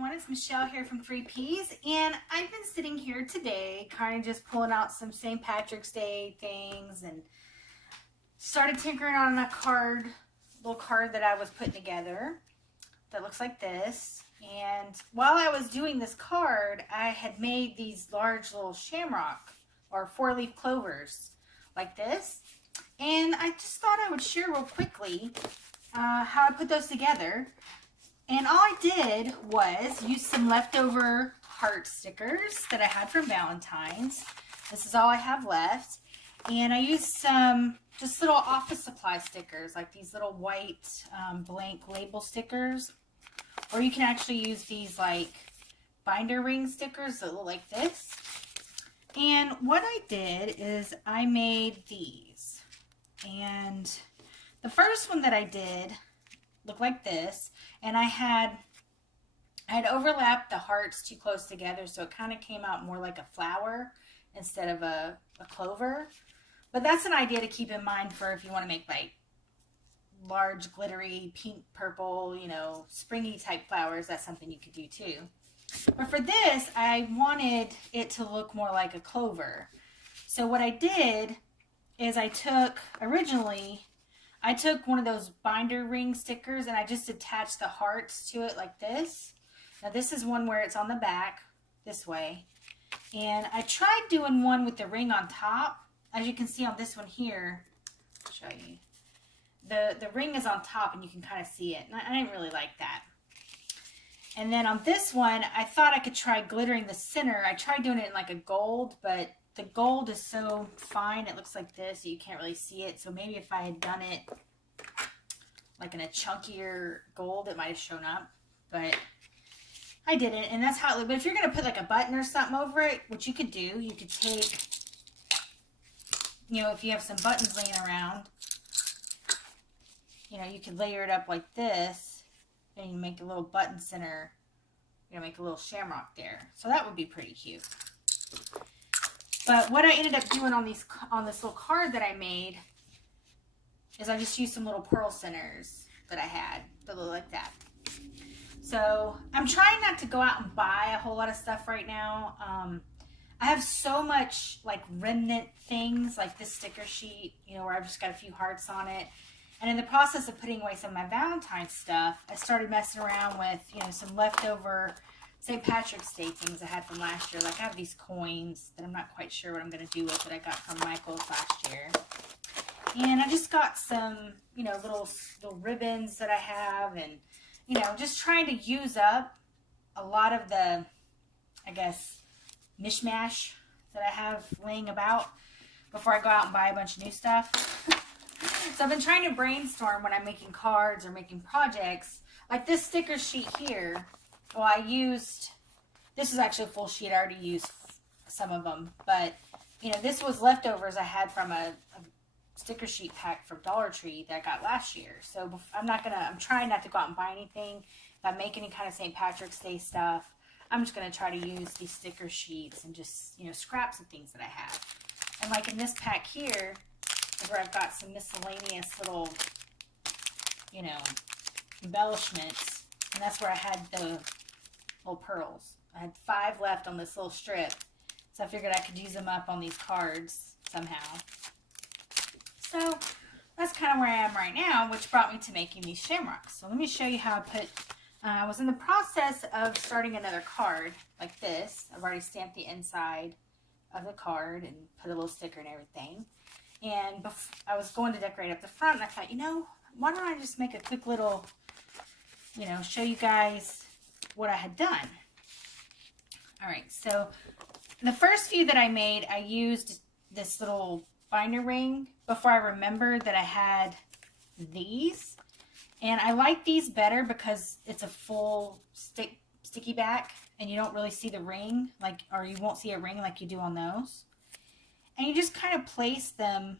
everyone, it's Michelle here from 3Ps, and I've been sitting here today kind of just pulling out some St. Patrick's Day things and started tinkering on a little card that I was putting together that looks like this. And while I was doing this card, I had made these large little shamrock or 4-leaf clovers like this, and I just thought I would share real quickly how I put those together. And all I did was use some leftover heart stickers that I had from Valentine's. This is all I have left. And I used some just little office supply stickers, like these little white blank label stickers. Or you can actually use these like binder ring stickers that look like this. And what I did is I made these. And the first one that I did looked like this. And I had overlapped the hearts too close together, so it kind of came out more like a flower instead of a clover. But that's an idea to keep in mind for if you want to make like large glittery pink, purple, you know, springy type flowers. That's something you could do too. But for this, I wanted it to look more like a clover. So what I did is I took one of those binder ring stickers and I just attached the hearts to it like this. Now this is one where it's on the back this way. And I tried doing one with the ring on top. As you can see on this one here, I'll show you. The ring is on top and you can kind of see it. And I didn't really like that. And then on this one, I thought I could try glittering the center. I tried doing it in like a gold, but the gold is so fine, it looks like this, so you can't really see it. So maybe if I had done it like in a chunkier gold, it might have shown up. But I didn't, and that's how it looked. But if you're going to put like a button or something over it, what you could do, you could take, you know, if you have some buttons laying around, you know, you could layer it up like this, and you make a little button center, you know, make a little shamrock there. So that would be pretty cute. But what I ended up doing on this little card that I made is I just used some little pearl centers that I had that look like that. So I'm trying not to go out and buy a whole lot of stuff right now. I have so much like remnant things like this sticker sheet, you know, where I've just got a few hearts on it. And in the process of putting away some of my Valentine's stuff, I started messing around with, you know, some leftover St. Patrick's Day things I had from last year. Like I have these coins that I'm not quite sure what I'm going to do with that I got from Michael's last year. And I just got some, you know, little ribbons that I have, and, you know, just trying to use up a lot of the, I guess, mishmash that I have laying about before I go out and buy a bunch of new stuff. So I've been trying to brainstorm when I'm making cards or making projects. Like this sticker sheet here, well, this is actually a full sheet. I already used some of them. But, you know, this was leftovers I had from a sticker sheet pack from Dollar Tree that I got last year. So I'm trying not to go out and buy anything. If I make any kind of St. Patrick's Day stuff, I'm just going to try to use these sticker sheets and just, you know, scraps of things that I have. And like in this pack here, where I've got some miscellaneous little, you know, embellishments. And that's where I had the little pearls. I had 5 left on this little strip. So I figured I could use them up on these cards somehow. So that's kind of where I am right now, which brought me to making these shamrocks. So let me show you how I was in the process of starting another card like this. I've already stamped the inside of the card and put a little sticker and everything. And I was going to decorate up the front, and I thought, you know, why don't I just make a quick little, you know, show you guys what I had done. All right, so the first few that I made, I used this little binder ring before I remembered that I had these. And I like these better because it's a full sticky back, and you don't really see the ring, or you won't see a ring like you do on those. And you just kind of place them.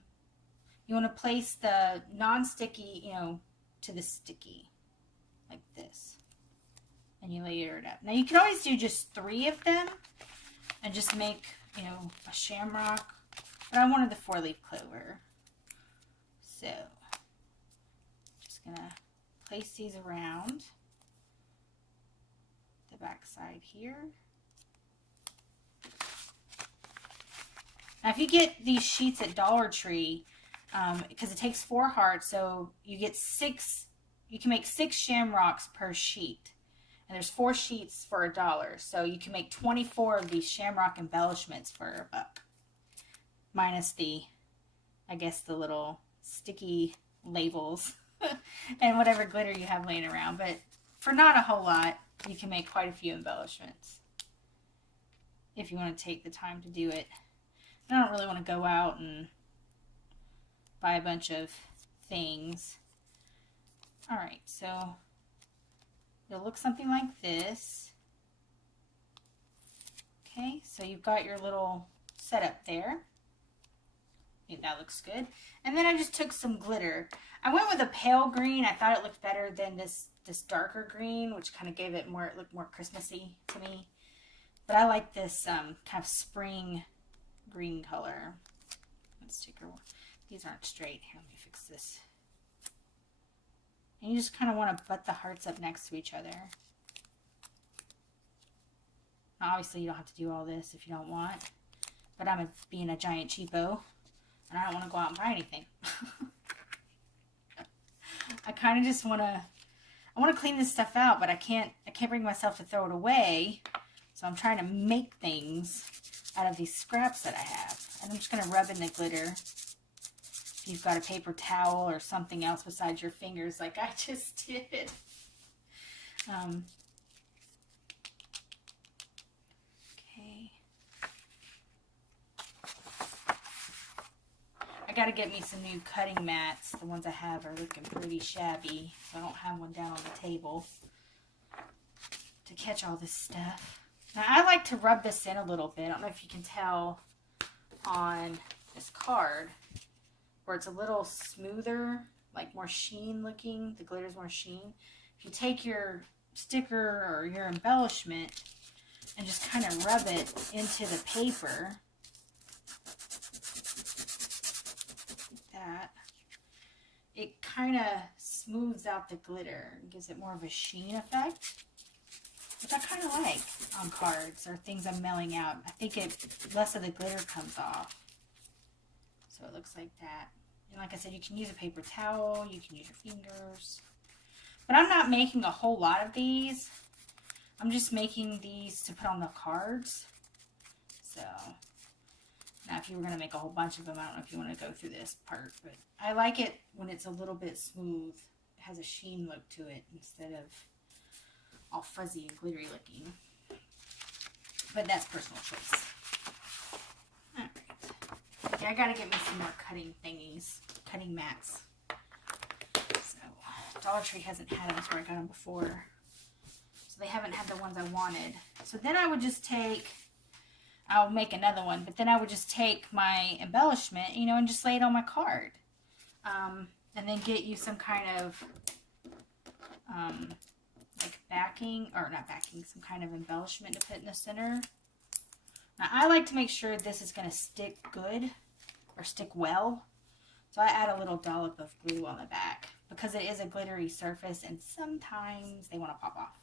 You want to place the non-sticky, you know, to the sticky, like this. And you layer it up. Now you can always do just 3 of them and just make, you know, a shamrock. But I wanted the 4-leaf clover. So, just going to place these around the back side here. Now if you get these sheets at Dollar Tree, because it takes 4 hearts, so you get 6, you can make 6 shamrocks per sheet. And there's 4 sheets for $1. So you can make 24 of these shamrock embellishments for $1. Minus the, I guess, the little sticky labels and whatever glitter you have laying around. But for not a whole lot, you can make quite a few embellishments if you want to take the time to do it. I don't really want to go out and buy a bunch of things. Alright, so it'll look something like this. Okay, so you've got your little setup there. I think that looks good. And then I just took some glitter. I went with a pale green. I thought it looked better than this darker green, which kind of gave it more, it looked more Christmassy to me. But I like this kind of spring green color. Let's take her one. These aren't straight. Here, let me fix this. And you just kind of want to butt the hearts up next to each other. Now, obviously, you don't have to do all this if you don't want. But I'm being a giant cheapo, and I don't want to go out and buy anything. I kind of just want to. I want to clean this stuff out, but I can't bring myself to throw it away. So I'm trying to make things out of these scraps that I have. And I'm just going to rub in the glitter. If you've got a paper towel or something else besides your fingers like I just did. Okay. I got to get me some new cutting mats. The ones I have are looking pretty shabby. So I don't have one down on the table to catch all this stuff. Now, I like to rub this in a little bit. I don't know if you can tell on this card where it's a little smoother, like more sheen looking. The glitter's more sheen. If you take your sticker or your embellishment and just kind of rub it into the paper, like that, it kind of smooths out the glitter and gives it more of a sheen effect, which I kind of like on cards or things I'm mailing out. I think less of the glitter comes off. So it looks like that. And like I said, you can use a paper towel, you can use your fingers. But I'm not making a whole lot of these. I'm just making these to put on the cards. So, now if you were going to make a whole bunch of them, I don't know if you want to go through this part. But I like it when it's a little bit smooth. It has a sheen look to it instead of all fuzzy and glittery looking. But that's personal choice. Alright. Okay, I gotta get me some more cutting thingies. Cutting mats. So, Dollar Tree hasn't had them, that's where I got them before. So they haven't had the ones I wanted. So then I would just take, I'll make another one, but then I would just take my embellishment, you know, and just lay it on my card. And then get you some kind of, like backing, or not backing, some kind of embellishment to put in the center. Now I like to make sure this is going to stick good, or stick well. So I add a little dollop of glue on the back, because it is a glittery surface and sometimes they want to pop off.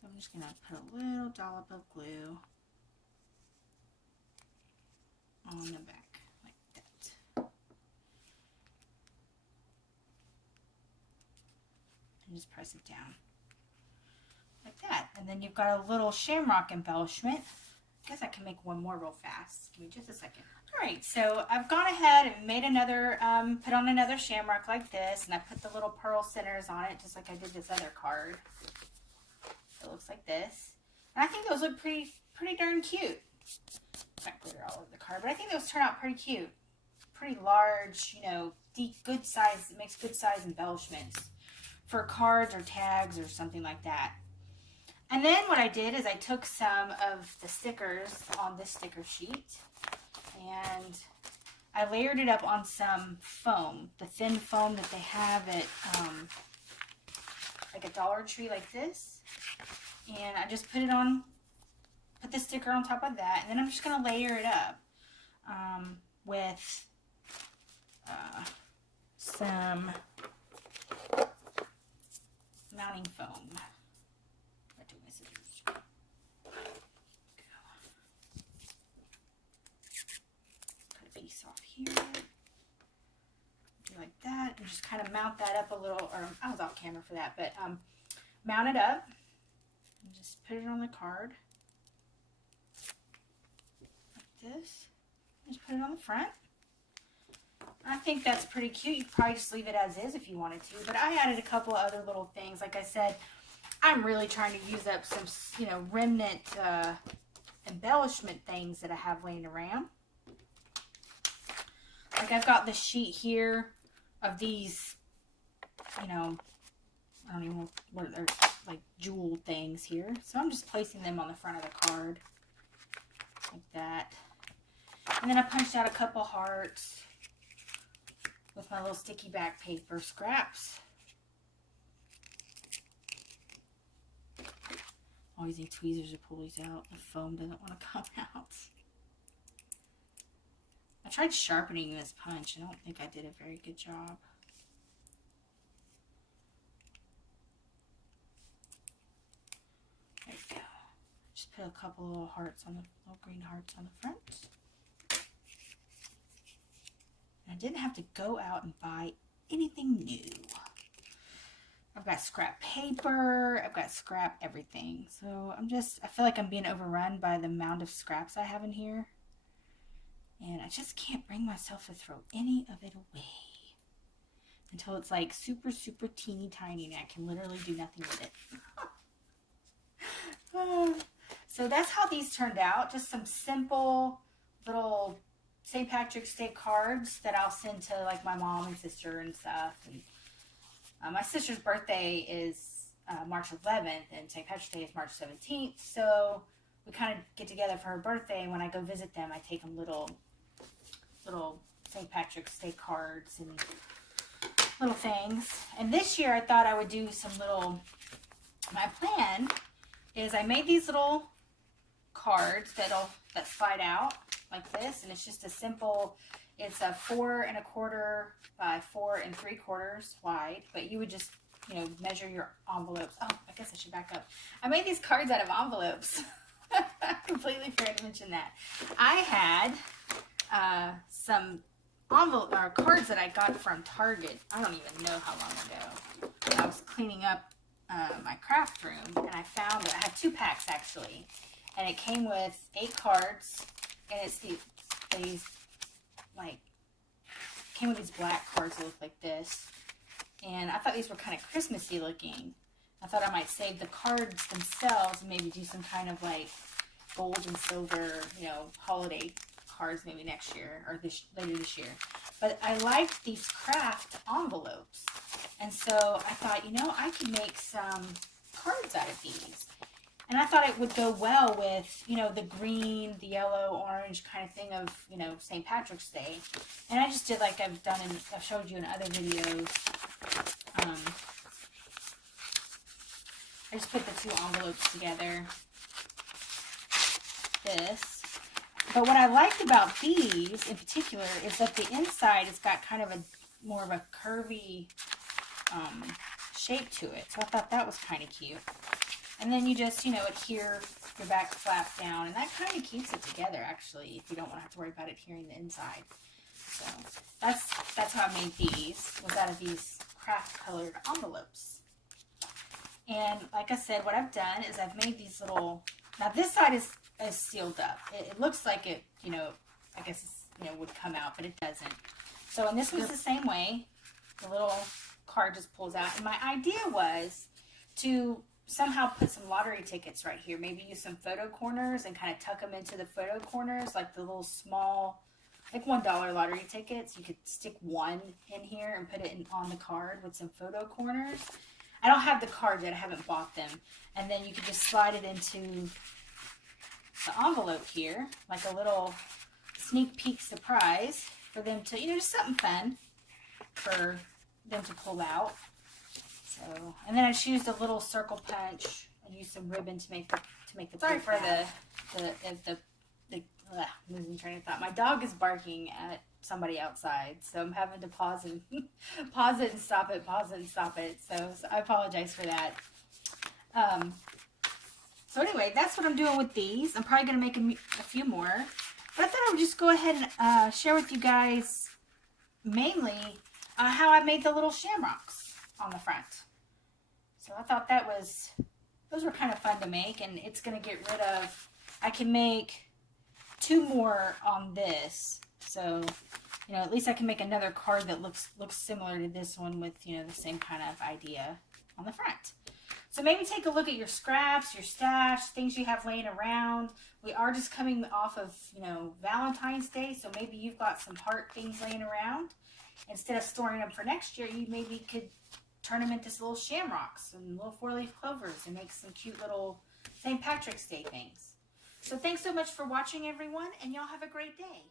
So I'm just going to put a little dollop of glue on the back, like that. And just press it down like that. And then you've got a little shamrock embellishment. I guess I can make one more real fast. Give me just a second. Alright, so I've gone ahead and made another, put on another shamrock like this, and I put the little pearl centers on it just like I did this other card. It looks like this. And I think those look pretty darn cute. Got glitter all over the card, but I think those turn out pretty cute. Pretty large, you know, deep, good size. It makes good size embellishments for cards or tags or something like that. And then what I did is I took some of the stickers on this sticker sheet and I layered it up on some foam, the thin foam that they have at like a Dollar Tree like this. And I just put the sticker on top of that, and then I'm just going to layer it up with some mounting foam. scissors. Cut a piece off here. Do like that, and just kind of mount that up a little, or I was off camera for that, but mount it up, and just put it on the card, like this. Just put it on the front. I think that's pretty cute. You could probably just leave it as is if you wanted to, but I added a couple of other little things. Like I said, I'm really trying to use up some, you know, remnant embellishment things that I have laying around. Like I've got this sheet here of these, you know, I don't even know what they're, like jewel things here. So I'm just placing them on the front of the card like that. And then I punched out a couple hearts with my little sticky back paper scraps. Always need tweezers to pull these out. The foam doesn't want to come out. I tried sharpening this punch. I don't think I did a very good job. There we go. Just put a couple little hearts on the little green hearts on the front. And I didn't have to go out and buy anything new. I've got scrap paper, I've got scrap everything. So I feel like I'm being overrun by the amount of scraps I have in here. And I just can't bring myself to throw any of it away. Until it's like super, super teeny tiny and I can literally do nothing with it. So that's how these turned out. Just some simple little St. Patrick's Day cards that I'll send to like my mom and sister and stuff. And my sister's birthday is March 11th and St. Patrick's Day is March 17th. So we kind of get together for her birthday, and when I go visit them, I take them little St. Patrick's Day cards and little things. And this year I thought I would do some little, my plan is I made these little cards that slide out like this, and it's just a simple, it's a 4 1/4 by 4 3/4 wide, but you would just, you know, measure your envelopes. Oh, I guess I should back up. I made these cards out of envelopes. I completely forgot to mention that. I had some envelope or cards that I got from Target. I don't even know how long ago. I was cleaning up my craft room, and I found that I had 2 packs actually, and it came with 8 cards, and it's these like came with these black cards that look like this, and I thought these were kind of Christmassy looking. I thought I might save the cards themselves and maybe do some kind of like gold and silver, you know, holiday cards maybe next year or later this year. But I liked these craft envelopes, and so I thought, you know, I could make some cards out of these. And I thought it would go well with, you know, the green, the yellow, orange kind of thing of, you know, St. Patrick's Day. And I just did like I've showed you in other videos. I just put the 2 envelopes together. This. But what I liked about these in particular is that the inside has got kind of a more of a curvy shape to it. So I thought that was kind of cute. And then you just, you know, adhere your back flap down, and that kind of keeps it together actually, if you don't want to have to worry about adhering the inside. So that's how I made these, was out of these craft colored envelopes. And like I said, what I've done is I've made these little, now this side is sealed up. It looks like it, you know, I guess it's, you know, would come out, but it doesn't. So, and this one's the same way. The little card just pulls out. And my idea was to somehow put some lottery tickets right here. Maybe use some photo corners and kind of tuck them into the photo corners, like the little small, like $1 lottery tickets. You could stick one in here and put it on the card with some photo corners. I don't have the cards yet. I haven't bought them. And then you could just slide it into the envelope here, like a little sneak peek surprise for them to, you know, just something fun for them to pull out. So, and then I just used a little circle punch and used some ribbon to make the sorry for losing train of thought. My dog is barking at somebody outside, so I'm having to pause it and stop it, pause it and stop it. So I apologize for that. So anyway, that's what I'm doing with these. I'm probably going to make a few more. But I thought I would just go ahead and share with you guys mainly how I made the little shamrocks on the front. So I thought those were kind of fun to make, and it's going to get rid of, I can make 2 more on this. So, you know, at least I can make another card that looks similar to this one with, you know, the same kind of idea on the front. So maybe take a look at your scraps, your stash, things you have laying around. We are just coming off of, you know, Valentine's Day, so maybe you've got some heart things laying around. Instead of storing them for next year, you maybe could turn them into little shamrocks and little 4-leaf clovers and make some cute little St. Patrick's Day things. So thanks so much for watching, everyone, and y'all have a great day.